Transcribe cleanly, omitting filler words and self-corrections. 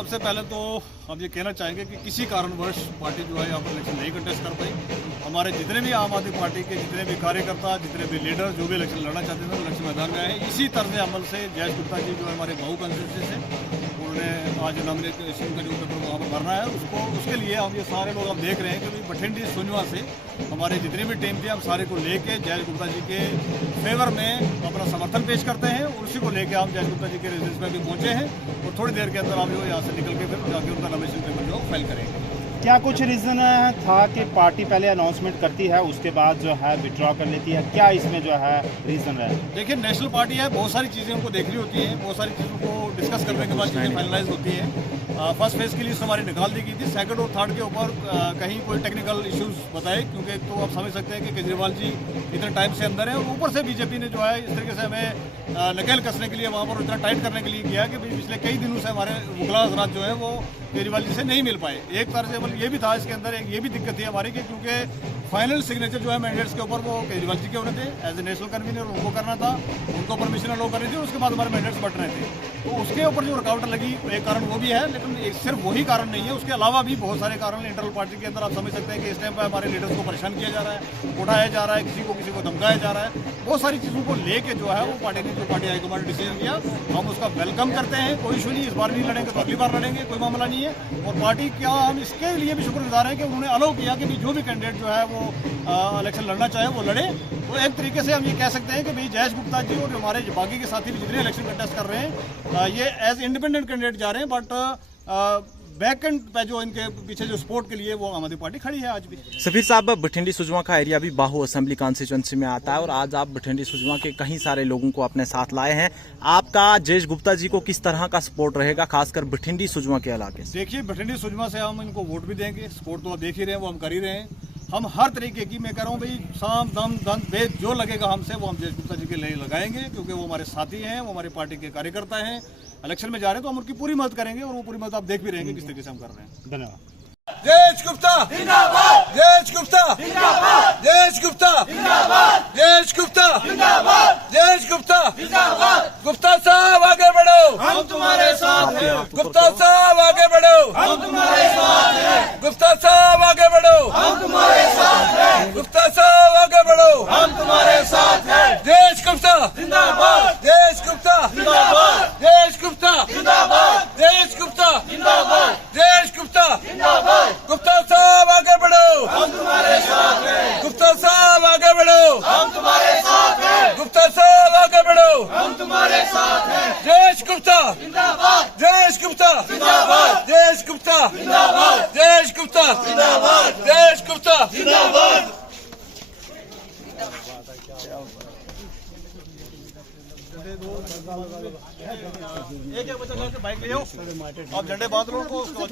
सबसे पहले तो हम ये कहना चाहेंगे कि किसी कारणवश पार्टी जो है यहाँ पर इलेक्शन नहीं कंटेस्ट कर पाई। हमारे जितने भी आम आदमी पार्टी के जितने भी कार्यकर्ता, जितने भी लीडर जो भी इलेक्शन लड़ना चाहते थे, इलेक्शन मैदान में आए। इसी तर्ज अमल से जयेश गुप्ता जी जो है हमारे मऊ कंस्टिट्यूंसी से, उन्होंने आज नॉमिनेशन का जो पेपर वहाँ पर भरना है उसके लिए हम ये सारे लोग हम देख रहे हैं कि बठिंडी सुनवा से हमारे जितनी भी टीम थी, हम सारे को लेके जयेश गुप्ता जी के फेवर में अपना समर्थन पेश करते हैं। उसी को लेके हम जयेश गुप्ता जी के रेजिडेंस में भी पहुंचे हैं और थोड़ी देर के अंदर हम जो यहाँ से निकल के फिर जाके उनका नॉमिनेशन पेपर जो फाइल करेंगे। क्या कुछ रीज़न था कि पार्टी पहले अनाउंसमेंट करती है उसके बाद जो है विड्रॉ कर लेती है, क्या इसमें जो है रीज़न है? देखिए, नेशनल पार्टी है, बहुत सारी चीज़ें उनको देखनी होती हैं, बहुत सारी चीज़ों को डिस्कस करने के बाद चीज़ें फाइनलाइज होती हैं। फर्स्ट फेज़ की लिस्ट हमारी निकाल दी गई थी, सेकंड और थर्ड के ऊपर कहीं कोई टेक्निकल इश्यूज बताए, क्योंकि तो आप समझ सकते हैं कि केजरीवाल जी इतने टाइम से अंदर है और ऊपर से बीजेपी ने जो है इस तरीके से हमें नकेल कसने के लिए वहाँ पर इतना टाइट करने के लिए किया कि पिछले कई दिनों से हमारे वकला हजरात जो है वो केजरीवाल जी से नहीं मिल पाए। एक तर्ज ये भी था इसके अंदर, एक ये भी दिक्कत थी हमारी कि क्योंकि फाइनल सिग्नेचर जो है मैंडेट्स के ऊपर वो केजरीवाल जी के होने थे, एज ए नेशनल कन्वीनर उनको करना था, उनको परमिशन अलाउ करनी थी, उसके बाद हमारे मैंडेट्स बट रहे थे। तो उसके ऊपर जो रुकावट लगी एक कारण वो भी है, लेकिन सिर्फ वही कारण नहीं है, उसके अलावा भी बहुत सारे कारण इंटरनल पार्टी के अंदर आप समझ सकते हैं कि इस टाइम पर हमारे लीडर्स को परेशान किया जा रहा है, उठाया जा रहा है, किसी को धमकाया जा रहा है। बहुत सारी चीज़ों को लेके जो है वो पार्टी ने जो पार्टी हाईकमान ने डिसीजन लिया, हम उसका वेलकम करते हैं। कोई इशू नहीं, इस बार नहीं लड़ेंगे तो अगली बार लड़ेंगे, कोई मामला नहीं है। और पार्टी क्या हम इसके लिए भी शुक्रगुजार हैं कि उन्होंने अलाउ किया कि जो भी कैंडिडेट जो है वो इलेक्शन लड़ना चाहे वो लड़े। तो एक तरीके से हम ये कह सकते हैं कि भाई जयेश गुप्ता जी और हमारे बाकी के साथी भी जितने इलेक्शन कंटेस्ट कर रहे हैं ये एज इंडिपेंडेंट कैंडिडेट जा रहे हैं, बट बैक एंड पे जो इनके पीछे जो सपोर्ट के लिए वो आम आदमी पार्टी खड़ी है आज भी। सफीर साहब, बठिंडी सुजमा का एरिया भी बाहू असेंबली कॉन्स्टिट्यूंसी में आता है और आज आप बठिंडी सुजमा के कई सारे लोगों को अपने साथ लाए हैं। आपका जयेश गुप्ता जी को किस तरह का सपोर्ट रहेगा, खासकर बठिंडी सुजमा के इलाके से? देखिए, बठिंडी सुजमा से हम इनको वोट भी देंगे, सपोर्ट तो आप देख ही रहे हैं, वो हम कर ही रहे हैं। हम हर तरीके की, मैं कह रहा हूँ भाई, साम दम दंत भेद जो लगेगा हमसे वो हम जयेश गुप्ता जी के लिए लगाएंगे, क्योंकि वो हमारे साथी हैं, वो हमारी पार्टी के कार्यकर्ता हैं। इलेक्शन में जा रहे हैं तो हम उनकी पूरी मदद करेंगे और वो पूरी मदद आप देख भी रहेंगे किस तरीके से हम कर रहे हैं। धन्यवाद। जयेश गुप्ता जिंदाबाद, जयेश गुप्ता जिंदाबाद, जयेश गुप्ता जिंदाबाद, जयेश गुप्ता जिंदाबाद, जयेश गुप्ता जिंदाबाद। गुप्ता साहब आगे बढ़ो, हम तुम्हारे साथ हैं। गुप्ता साहब आगे बढ़ो, हम तुम्हारे साथ हैं। गुप्ता साहब आगे बढ़ो, हम तुम्हारे साथ हैं। गुप्ता साहब आगे बढ़ो, हम तुम्हारे साथ हैं। जयेश गुप्ता जिंदाबाद, जयेश गुप्ता जिंदाबाद, जयेश गुप्ता जिंदाबाद, जयेश गुप्ता जिंदाबाद, जयेश गुप्ता जिंदाबाद। गुप्ता साहब आगे बढ़ो, हम तुम्हारे साथ हैं। गुप्ता साहब आगे बढ़ो, हम तुम्हारे साथ हैं। गुप्ता साहब आगे बढ़ो, हम तुम्हारे साथ हैं। जयेश गुप्ता जिंदाबाद, जयेश गुप्ता जिंदाबाद, जयेश गुप्ता जिंदाबाद, जयेश गुप्ता जिंदाबाद, जयेश गुप्ता जिंदाबाद। एक बच्चा बाइक ले आओ, आप झंडे बांध लो, उसको